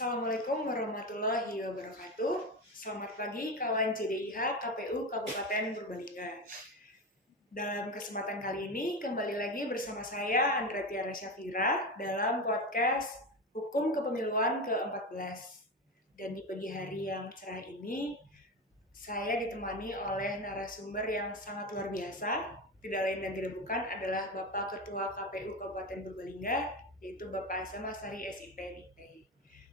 Assalamualaikum warahmatullahi wabarakatuh. Selamat pagi kawan JDIH KPU Kabupaten Purbalingga. Dalam kesempatan kali ini kembali lagi bersama saya Andra Tiara Syafira dalam podcast Hukum Kepemiluan ke-14. Dan di pagi hari yang cerah ini saya ditemani oleh narasumber yang sangat luar biasa. Tidak lain dan tidak bukan adalah Bapak Ketua KPU Kabupaten Purbalingga, yaitu Bapak Azam Asari SIP MIP.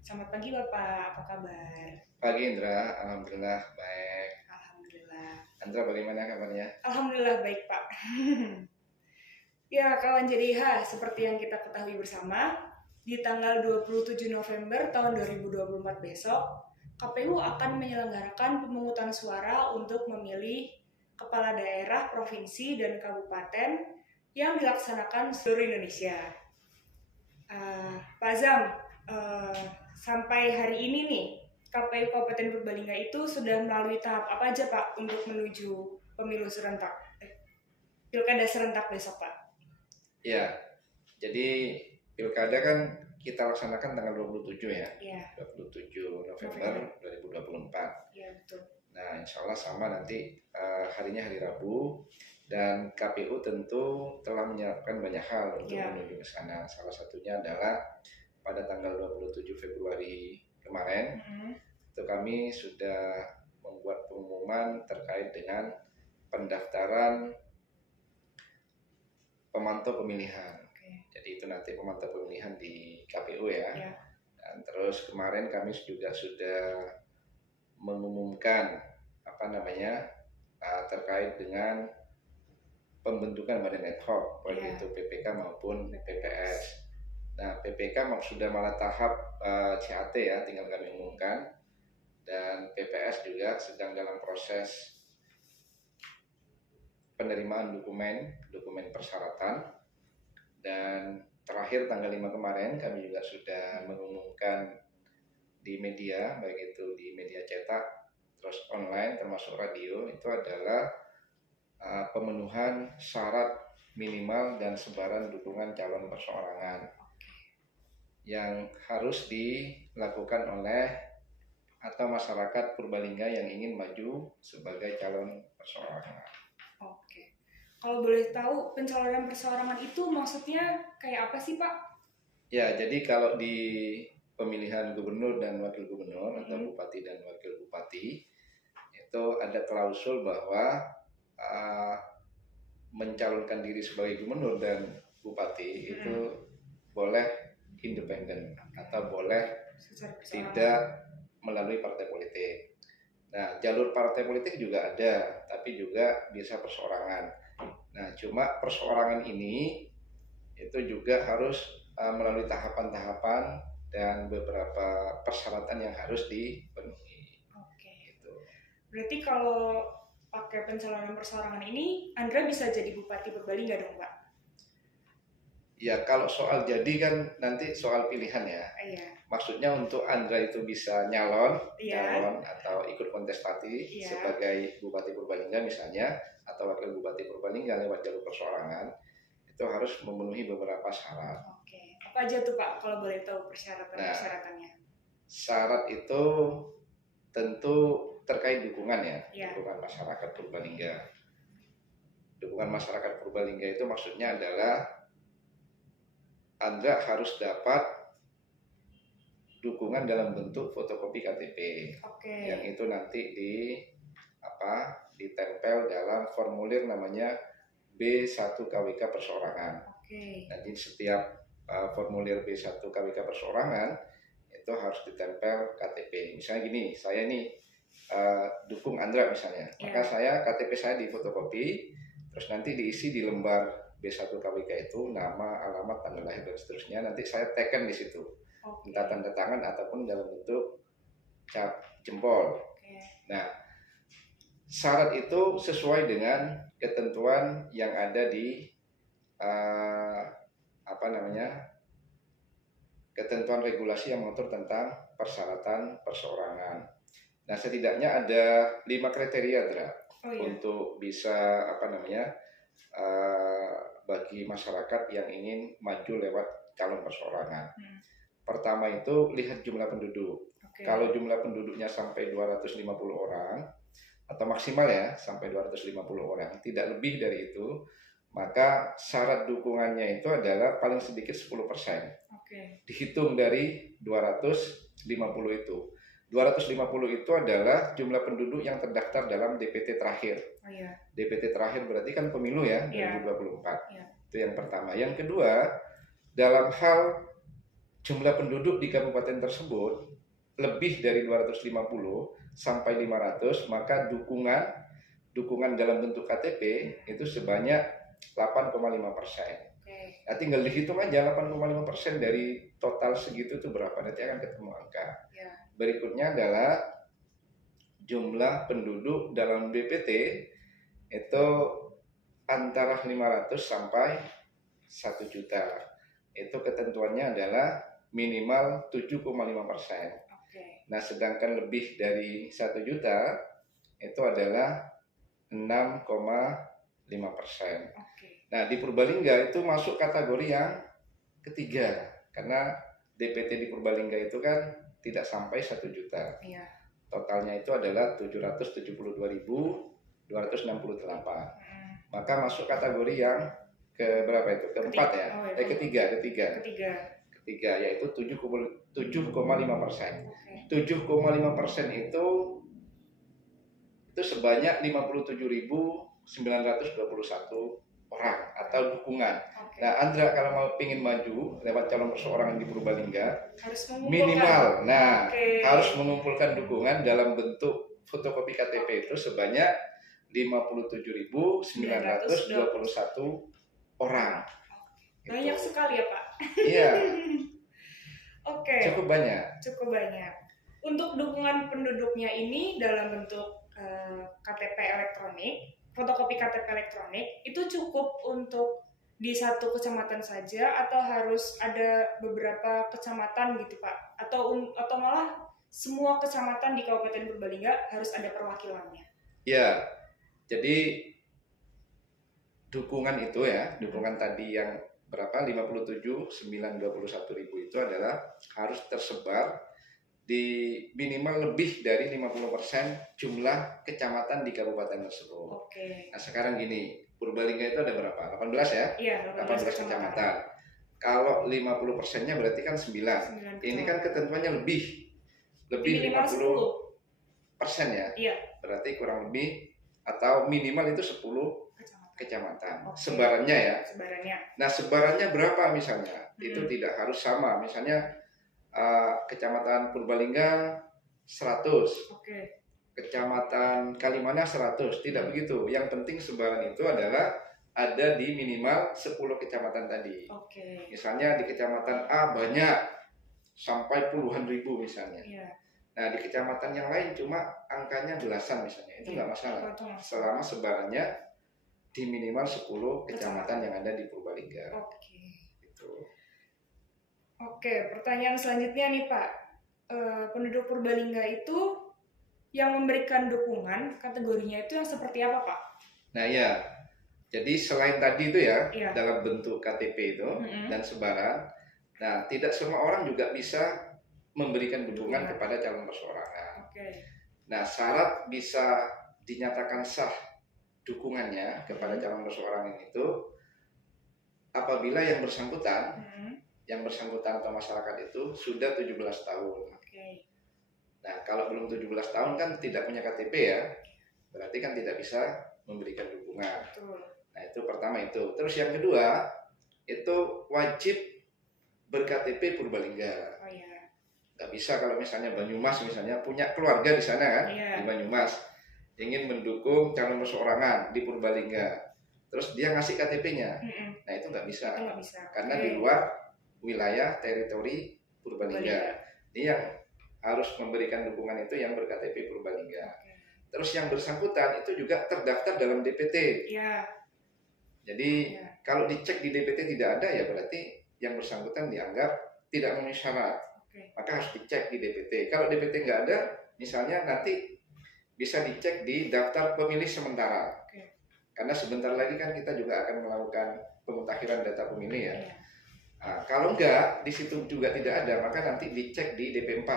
Selamat pagi Bapak, apa kabar? Pagi Indra, alhamdulillah baik. Alhamdulillah. Andra bagaimana kabarnya? Alhamdulillah baik Pak. Ya kawan JDIH, seperti yang kita ketahui bersama, di tanggal 27 November tahun 2024 besok, KPU akan menyelenggarakan pemungutan suara untuk memilih kepala daerah, provinsi, dan kabupaten yang dilaksanakan seluruh Indonesia. Pak Azam, sampai hari ini nih, KPU Kabupaten Purbalingga itu sudah melalui tahap apa aja Pak untuk menuju pemilu serentak, pilkada serentak besok Pak? Ya, jadi pilkada kan kita laksanakan tanggal 27 ya, Iya. 27 November 2024. Iya betul. Nah insya Allah sama nanti harinya hari Rabu, dan KPU tentu telah menyiapkan banyak hal untuk menuju ke sana. Salah satunya adalah pada tanggal 27 Februari kemarin, itu kami sudah membuat pengumuman terkait dengan pendaftaran pemantau pemilihan. Jadi itu nanti pemantau pemilihan di KPU ya. Dan terus kemarin kami juga sudah mengumumkan terkait dengan pembentukan badan ad hoc, baik itu PPK maupun PPS. Nah, PPK sudah malah tahap CAT ya, tinggal kami umumkan. Dan PPS juga sedang dalam proses penerimaan dokumen persyaratan. Dan terakhir tanggal 5 kemarin kami juga sudah mengumumkan di media, baik itu di media cetak, terus online termasuk radio, itu adalah pemenuhan syarat minimal dan sebaran dukungan calon perseorangan yang harus dilakukan oleh atau masyarakat Purbalingga yang ingin maju sebagai calon perseorangan. Oke. Kalau boleh tahu pencalonan perseorangan itu maksudnya kayak apa sih Pak? Ya, jadi kalau di pemilihan gubernur dan wakil gubernur atau bupati dan wakil bupati itu ada klausul bahwa mencalonkan diri sebagai gubernur dan bupati itu boleh independen atau boleh tidak melalui partai politik. Nah, jalur partai politik juga ada, tapi juga bisa perseorangan. Nah, cuma perseorangan ini itu juga harus melalui tahapan-tahapan dan beberapa persyaratan yang harus dipenuhi. Oke. Gitu. Berarti kalau pakai pencalonan perseorangan ini, Andra bisa jadi Bupati Purbalingga dong, Pak? Ya, kalau soal jadi kan nanti soal pilihan ya. Iya. Maksudnya untuk Andra itu bisa nyalon atau ikut kontestasi sebagai Bupati Purbalingga misalnya, atau Wakil Bupati Purbalingga lewat jalur perseorangan, itu harus memenuhi beberapa syarat. Oke. Apa aja tuh Pak, kalau boleh tahu persyaratannya? Syarat itu tentu terkait dukungan ya, dukungan masyarakat Purbalingga. Dukungan masyarakat Purbalingga itu maksudnya adalah Anda harus dapat dukungan dalam bentuk fotokopi KTP, yang itu nanti ditempel dalam formulir namanya B1 KWK perseorangan. Nanti setiap formulir B1 KWK perseorangan itu harus ditempel KTP. Misalnya gini, saya ini dukung Andra misalnya, maka saya KTP saya difotokopi, terus nanti diisi di lembar B1 KWK itu nama, alamat, tanggal lahir dan seterusnya. Nanti saya teken di situ, entah tanda tangan ataupun dalam bentuk cap jempol. Nah, syarat itu sesuai dengan ketentuan yang ada di ketentuan regulasi yang mengatur tentang persyaratan perseorangan. Nah, setidaknya ada 5 kriteria untuk bisa bagi masyarakat yang ingin maju lewat calon perseorangan. pertama itu lihat jumlah penduduk. Okay. Kalau jumlah penduduknya sampai 250 orang, atau maksimal ya, sampai 250 orang, tidak lebih dari itu, maka syarat dukungannya itu adalah paling sedikit 10%. Okay. Dihitung dari 250 itu. 250 itu adalah jumlah penduduk yang terdaftar dalam DPT terakhir. Oh, iya. DPT terakhir berarti kan pemilu ya, 2024. Iya. Itu yang pertama. Yang kedua, dalam hal jumlah penduduk di kabupaten tersebut lebih dari 250 sampai 500, maka dukungan dalam bentuk KTP itu sebanyak 8,5%. Nah, tinggal dihitung aja 8,5% dari total segitu itu berapa, nanti akan ketemu angka. Ya. Berikutnya adalah jumlah penduduk dalam DPT itu antara 500 sampai 1 juta. Itu ketentuannya adalah minimal 7,5%. Nah, sedangkan lebih dari 1 juta itu adalah 6,5%. Nah, di Purbalingga itu masuk kategori yang ketiga, karena DPT di Purbalingga itu kan tidak sampai 1 juta. Iya. Totalnya itu adalah 772.268. Maka masuk kategori yang ke berapa itu? Keempat ya? Ketiga, yaitu 7,5%. 7,5% itu sebanyak 57.921 orang atau dukungan. Nah, Andra kalau mau ingin maju lewat calon perseorangan di Purbalingga, minimal, harus mengumpulkan dukungan dalam bentuk fotokopi KTP itu sebanyak 57.921 orang. Banyak sekali ya, Pak. Iya. Oke. Cukup banyak. Untuk dukungan penduduknya ini dalam bentuk KTP elektronik, fotokopi KTP elektronik, itu cukup untuk di satu kecamatan saja atau harus ada beberapa kecamatan gitu, Pak? Atau malah semua kecamatan di Kabupaten Purbalingga harus ada perwakilannya? Ya, jadi dukungan itu ya, dukungan tadi yang berapa? 57.921.000 itu adalah harus tersebar di minimal lebih dari 50% jumlah kecamatan di kabupaten tersebut. Nah, sekarang gini, Purbalingga itu ada berapa? 18 ya? Iya, 18 kecamatan. Kalau 50%-nya berarti kan 9. Ini kan ketentuannya lebih 50% ya? Iya. Berarti kurang lebih atau minimal itu 10 kecamatan. Sebarannya ya? Nah, sebarannya berapa misalnya? Itu tidak harus sama. Misalnya Kecamatan Purbalingga 100, Kecamatan Kalimana 100, tidak begitu. Yang penting sebaran itu adalah ada di minimal 10 kecamatan tadi. Misalnya di kecamatan A banyak sampai puluhan ribu misalnya. Nah, di kecamatan yang lain cuma angkanya belasan misalnya, itu nggak masalah. Selama sebarannya di minimal 10 kecamatan yang ada di Purbalingga. Oke, pertanyaan selanjutnya nih Pak, penduduk Purbalingga itu yang memberikan dukungan kategorinya itu yang seperti apa Pak? Nah ya, jadi selain tadi itu ya, dalam bentuk KTP itu dan sebaran, nah tidak semua orang juga bisa memberikan dukungan kepada calon perseorangan. Nah, syarat bisa dinyatakan sah dukungannya kepada calon perseorangan itu apabila yang bersangkutan atau masyarakat itu sudah 17 tahun. Nah, kalau belum 17 tahun kan tidak punya KTP ya, berarti kan tidak bisa memberikan dukungan. Nah, itu pertama itu. Terus yang kedua, itu wajib ber-KTP Purbalingga. Nggak bisa kalau misalnya Banyumas misalnya punya keluarga di sana kan, di Banyumas, ingin mendukung calon perseorangan di Purbalingga, terus dia ngasih KTP-nya, nah itu nggak bisa, karena di luar wilayah teritori Purbalingga. Ini yang harus memberikan dukungan itu yang ber-KTP Purbalingga. Terus yang bersangkutan itu juga terdaftar dalam DPT. Jadi kalau dicek di DPT tidak ada ya berarti yang bersangkutan dianggap tidak memenuhi syarat. Maka harus dicek di DPT. Kalau DPT nggak ada, misalnya nanti bisa dicek di daftar pemilih sementara. Karena sebentar lagi kan kita juga akan melakukan pemutahiran data pemilih ya. Nah, kalau enggak, di situ juga tidak ada, maka nanti dicek di DP4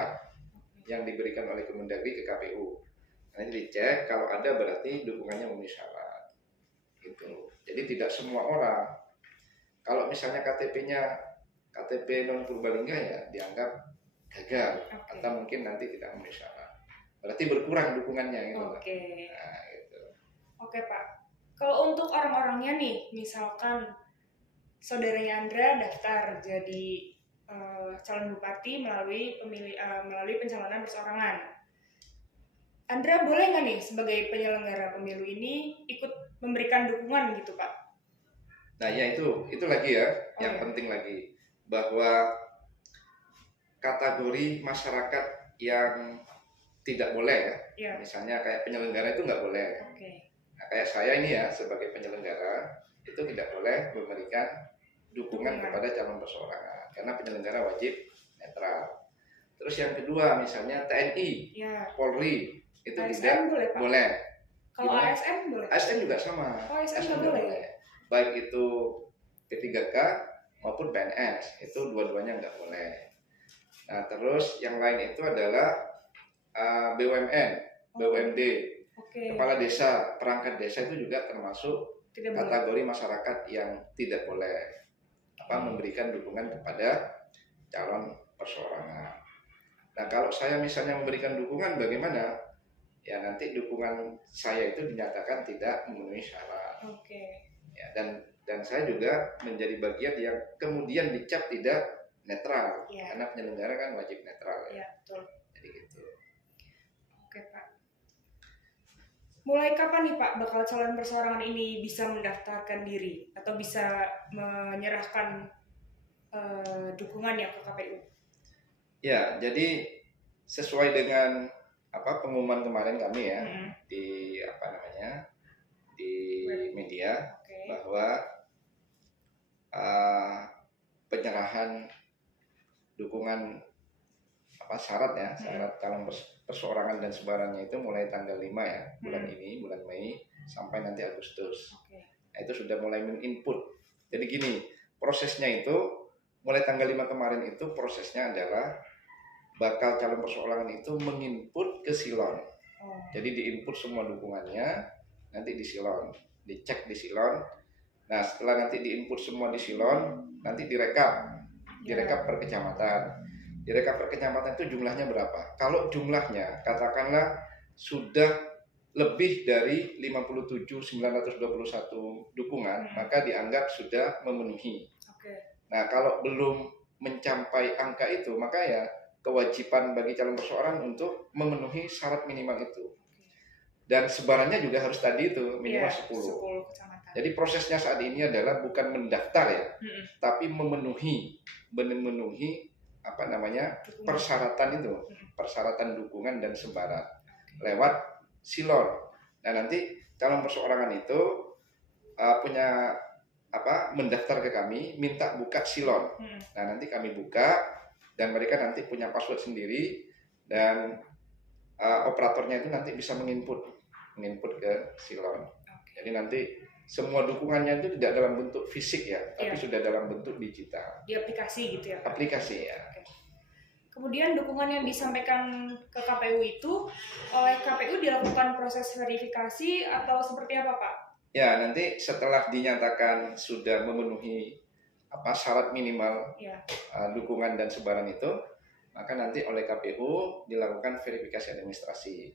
yang diberikan oleh Kemendagri ke KPU. Nanti dicek, kalau ada berarti dukungannya memenuhi syarat. Gitu. Jadi tidak semua orang. Kalau misalnya KTP non Purbalingga ya dianggap gagal, atau mungkin nanti tidak memenuhi syarat. Berarti berkurang dukungannya gitu. Nah, gitu. Oke Pak. Kalau untuk orang-orangnya nih, misalkan saudaranya Andra daftar jadi calon bupati melalui pencalonan perseorangan. Andra boleh nggak nih sebagai penyelenggara pemilu ini ikut memberikan dukungan gitu Pak? Nah ya itu lagi ya, yang penting lagi bahwa kategori masyarakat yang tidak boleh ya, misalnya kayak penyelenggara itu nggak boleh. Nah, kayak saya ini ya sebagai penyelenggara itu tidak boleh memberikan dukungan kepada calon perseorangan karena penyelenggara wajib netral. Terus yang kedua misalnya TNI, Polri itu ASN tidak boleh. Kalau ASN boleh? ASN juga sama. ASN juga boleh. Baik itu P3K maupun PNS itu dua-duanya nggak boleh. Nah terus yang lain itu adalah BUMN, BUMD, kepala desa, perangkat desa itu juga termasuk kategori masyarakat yang tidak boleh memberikan dukungan kepada calon perseorangan. Nah kalau saya misalnya memberikan dukungan bagaimana? Ya nanti dukungan saya itu dinyatakan tidak memenuhi syarat. Ya, dan saya juga menjadi bagian yang kemudian dicap tidak netral, karena penyelenggara kan wajib netral ya. Betul. Jadi gitu. Oke Pak. Mulai kapan nih Pak bakal calon perseorangan ini bisa mendaftarkan diri atau bisa menyerahkan dukungannya ke KPU? Ya, jadi sesuai dengan pengumuman kemarin kami ya di di media bahwa penyerahan dukungan syarat calon perseorangan dan sebarannya itu mulai tanggal 5 ya, bulan ini, bulan Mei sampai nanti Agustus. Nah, itu sudah mulai men-input. Jadi gini, prosesnya itu mulai tanggal 5 kemarin itu prosesnya adalah bakal calon perseorangan itu menginput ke Silon. Jadi diinput semua dukungannya, nanti di Silon, dicek di Silon. Nah, setelah nanti diinput semua di Silon, nanti direkap per kecamatan. Direkap per kecamatan itu jumlahnya berapa? Kalau jumlahnya katakanlah sudah lebih dari 57.921 dukungan, maka dianggap sudah memenuhi. Nah, kalau belum mencapai angka itu, maka ya kewajiban bagi calon perseorangan untuk memenuhi syarat minimal itu. Dan sebarannya juga harus tadi itu minimal 10 kecamatan. Jadi prosesnya saat ini adalah bukan mendaftar ya, tapi memenuhi persyaratan itu, persyaratan dukungan dan sebaran lewat Silon. Nah nanti calon perseorangan itu punya mendaftar ke kami, minta buka Silon. Nah nanti kami buka dan mereka nanti punya password sendiri dan operatornya itu nanti bisa menginput ke Silon. Jadi nanti semua dukungannya itu tidak dalam bentuk fisik ya, tapi sudah dalam bentuk digital. Di aplikasi gitu ya? Aplikasi ya. Kemudian dukungan yang disampaikan ke KPU itu oleh KPU dilakukan proses verifikasi atau seperti apa Pak? Ya nanti setelah dinyatakan sudah memenuhi syarat minimal dukungan dan sebaran itu, maka nanti oleh KPU dilakukan verifikasi administrasi.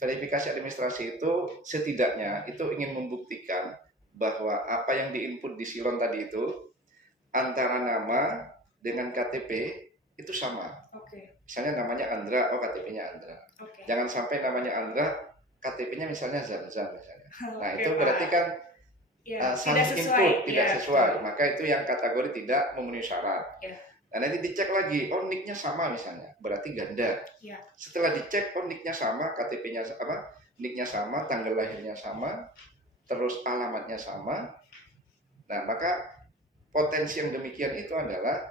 Verifikasi administrasi itu setidaknya itu ingin membuktikan bahwa apa yang diinput di Silon tadi itu antara nama dengan KTP itu sama. Misalnya namanya Andra, KTP-nya Andra. Jangan sampai namanya Andra, KTP-nya misalnya Zanzan misalnya. Nah itu berarti kan salah input, tidak sesuai. Maka itu yang kategori tidak memenuhi syarat. Nah nanti dicek lagi, nick-nya sama misalnya, berarti ganda. Setelah dicek, nick-nya sama, KTP-nya nick-nya sama, tanggal lahirnya sama, terus alamatnya sama. Nah maka potensi yang demikian itu adalah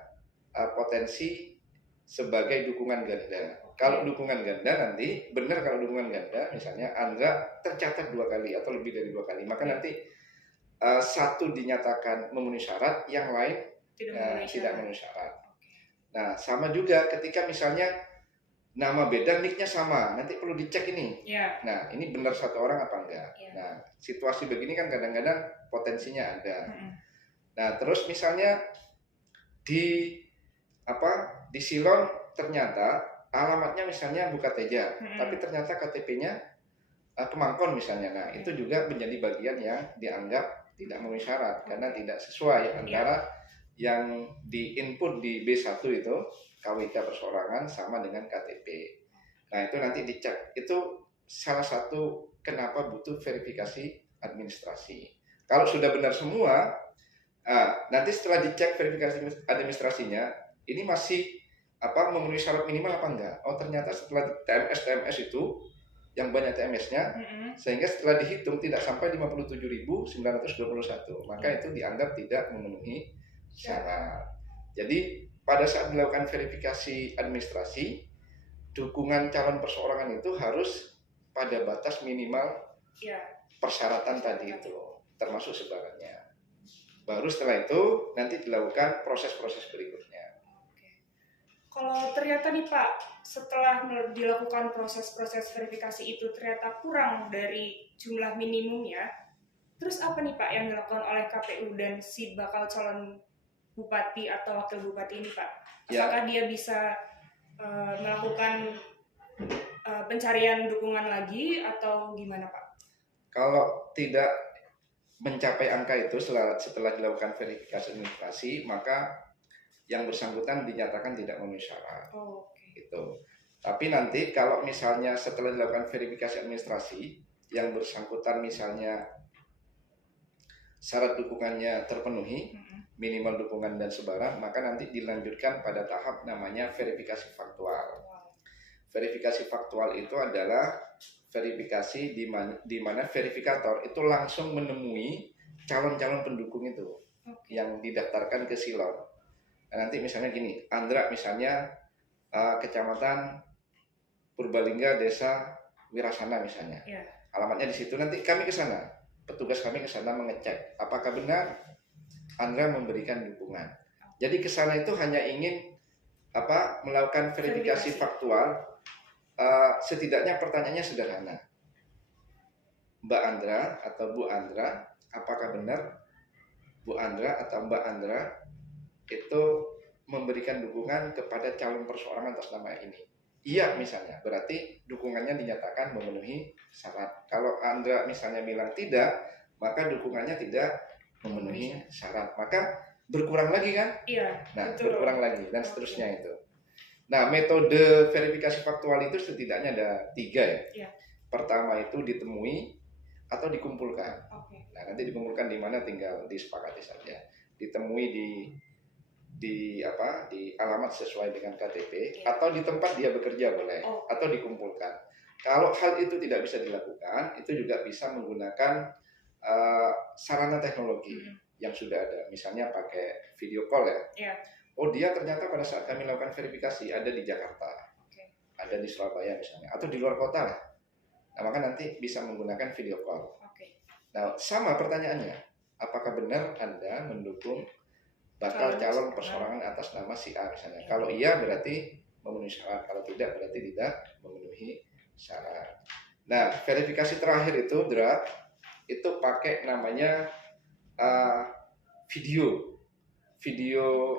potensi sebagai dukungan ganda. Kalau dukungan ganda nanti, benar kalau dukungan ganda, misalnya Andra tercatat 2 kali atau lebih dari 2 kali, maka nanti satu dinyatakan memenuhi syarat, yang lain tidak memenuhi syarat. Nah, sama juga ketika misalnya nama beda, nicknya sama, nanti perlu dicek ini. Nah, ini benar satu orang apa enggak? Nah, situasi begini kan kadang-kadang potensinya ada. Nah, terus misalnya di Silon ternyata alamatnya misalnya Bukateja, tapi ternyata KTP-nya Kemangkon misalnya. Nah, itu juga menjadi bagian yang dianggap tidak memenuhi syarat karena tidak sesuai antara yang di-input di B1 itu KWK perseorangan sama dengan KTP. Nah, itu nanti dicek. Itu salah satu kenapa butuh verifikasi administrasi. Kalau sudah benar semua, nanti setelah dicek verifikasi administrasinya, ini masih memenuhi syarat minimal apa enggak? Oh, ternyata setelah TMS itu yang banyak TMS-nya, sehingga setelah dihitung tidak sampai 57.921, maka itu dianggap tidak memenuhi syarat. Jadi pada saat dilakukan verifikasi administrasi, dukungan calon perseorangan itu harus pada batas minimal persyaratan tadi itu, termasuk sebarannya. Baru setelah itu nanti dilakukan proses-proses berikutnya. Kalau ternyata nih Pak, setelah dilakukan proses-proses verifikasi itu ternyata kurang dari jumlah minimumnya, terus apa nih Pak yang dilakukan oleh KPU dan si bakal calon bupati atau wakil bupati ini Pak? Apakah dia bisa melakukan pencarian dukungan lagi atau gimana Pak? Kalau tidak mencapai angka itu setelah dilakukan verifikasi administrasi, maka yang bersangkutan dinyatakan tidak memenuhi syarat. Gitu. Tapi nanti kalau misalnya setelah dilakukan verifikasi administrasi, yang bersangkutan misalnya syarat dukungannya terpenuhi, minimal dukungan dan sebarang, maka nanti dilanjutkan pada tahap namanya verifikasi faktual. Verifikasi faktual itu adalah verifikasi di mana verifikator itu langsung menemui calon-calon pendukung itu yang didaftarkan ke Silon. Nah, nanti misalnya gini, Andra misalnya kecamatan Purbalingga, desa Wirasana misalnya, alamatnya di situ. Nanti kami ke sana, petugas kami ke sana mengecek apakah benar Andra memberikan dukungan. Jadi ke sana itu hanya ingin melakukan verifikasi faktual. Setidaknya pertanyaannya sederhana, Mbak Andra atau Bu Andra, apakah benar Bu Andra atau Mbak Andra itu memberikan dukungan kepada calon perseorangan atas nama ini? Iya misalnya, berarti dukungannya dinyatakan memenuhi syarat. Kalau Andra misalnya bilang tidak, maka dukungannya tidak memenuhi syarat. Maka berkurang lagi kan? Iya. Nah, berkurang lagi dan seterusnya itu. Nah, metode verifikasi faktual itu setidaknya ada 3 ya. Pertama itu ditemui atau dikumpulkan. Nah, nanti dikumpulkan di mana tinggal disepakati saja. Ditemui di alamat sesuai dengan KTP atau di tempat dia bekerja boleh atau dikumpulkan. Kalau hal itu tidak bisa dilakukan, itu juga bisa menggunakan sarana teknologi yang sudah ada, misalnya pakai video call ya. Oh, dia ternyata pada saat kami lakukan verifikasi ada di Jakarta, ada di Surabaya misalnya, atau di luar kota lah. Nah, maka nanti bisa menggunakan video call. Nah, sama pertanyaannya, apakah benar Anda mendukung bakal calon perseorangan atas nama si A misalnya? Kalau iya berarti memenuhi syarat, kalau tidak berarti tidak memenuhi syarat. Nah, verifikasi terakhir itu draft itu pakai namanya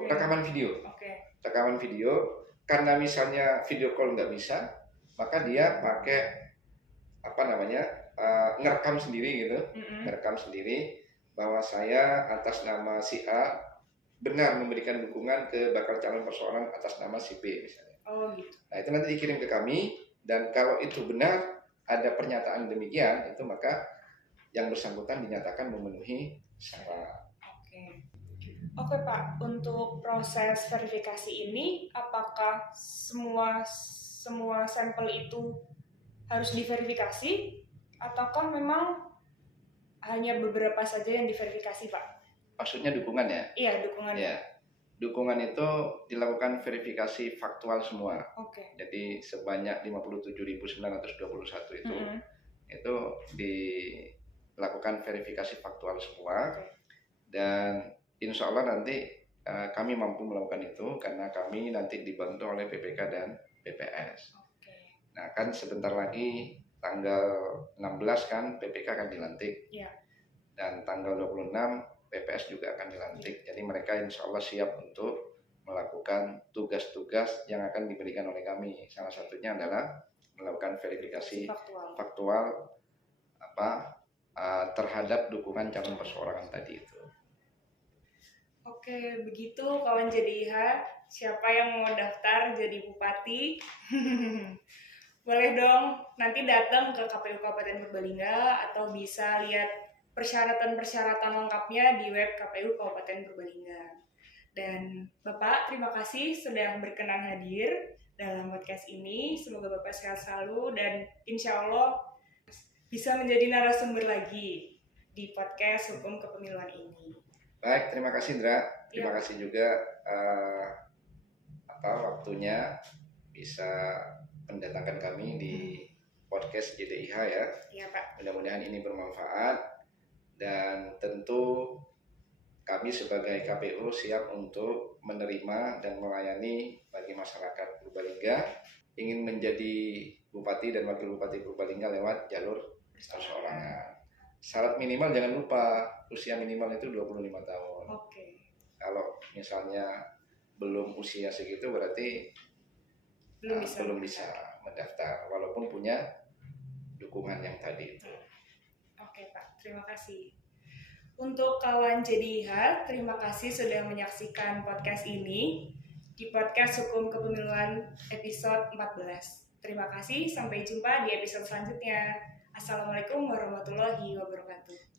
rekaman video. Karena misalnya video call nggak bisa, maka dia pakai ngerekam sendiri gitu, ngerekam sendiri bahwa saya atas nama si A benar memberikan dukungan ke bakal calon perseorangan atas nama si B misalnya. Gitu. Nah, itu nanti dikirim ke kami, dan kalau itu benar ada pernyataan demikian, itu maka yang bersangkutan dinyatakan memenuhi syarat. Oke Pak, untuk proses verifikasi ini apakah semua sampel itu harus diverifikasi ataukah memang hanya beberapa saja yang diverifikasi Pak? Maksudnya dukungan ya? Iya, dukungan. Ya. Dukungan itu dilakukan verifikasi faktual semua. Jadi sebanyak 57.921 itu dilakukan verifikasi faktual semua. Dan insya Allah nanti kami mampu melakukan itu karena kami nanti dibantu oleh PPK dan BPS. Nah kan sebentar lagi tanggal 16 kan PPK akan dilantik. Dan tanggal 26 PPS juga akan dilantik. Jadi mereka insya Allah siap untuk melakukan tugas-tugas yang akan diberikan oleh kami. Salah satunya adalah melakukan verifikasi faktual terhadap dukungan calon perseorangan tadi itu. Oke, begitu kawan JDIH. Siapa yang mau daftar jadi bupati? Boleh dong nanti datang ke KPU Kabupaten Purbalingga atau bisa lihat persyaratan-persyaratan lengkapnya di web KPU Kabupaten Purbalingga. Dan Bapak, terima kasih sudah berkenan hadir dalam podcast ini. Semoga Bapak sehat selalu dan insya Allah bisa menjadi narasumber lagi di podcast Hukum Kepemiluan ini. Baik, terima kasih Indra. Terima kasih juga waktunya bisa mendatangkan kami di podcast JDIH ya. Iya Pak. Mudah-mudahan ini bermanfaat dan tentu kami sebagai KPU siap untuk menerima dan melayani bagi masyarakat Purbalingga ingin menjadi bupati dan wakil bupati Purbalingga lewat jalur perseorangan. Syarat minimal jangan lupa usia minimal itu 25 tahun. Kalau misalnya belum usia segitu berarti belum bisa mendaftar walaupun punya dukungan yang tadi itu. Oke Pak, terima kasih. Untuk kawan JDIH, terima kasih sudah menyaksikan podcast ini di podcast Hukum Kepemiluan episode 14. Terima kasih, sampai jumpa di episode selanjutnya. Assalamualaikum warahmatullahi wabarakatuh.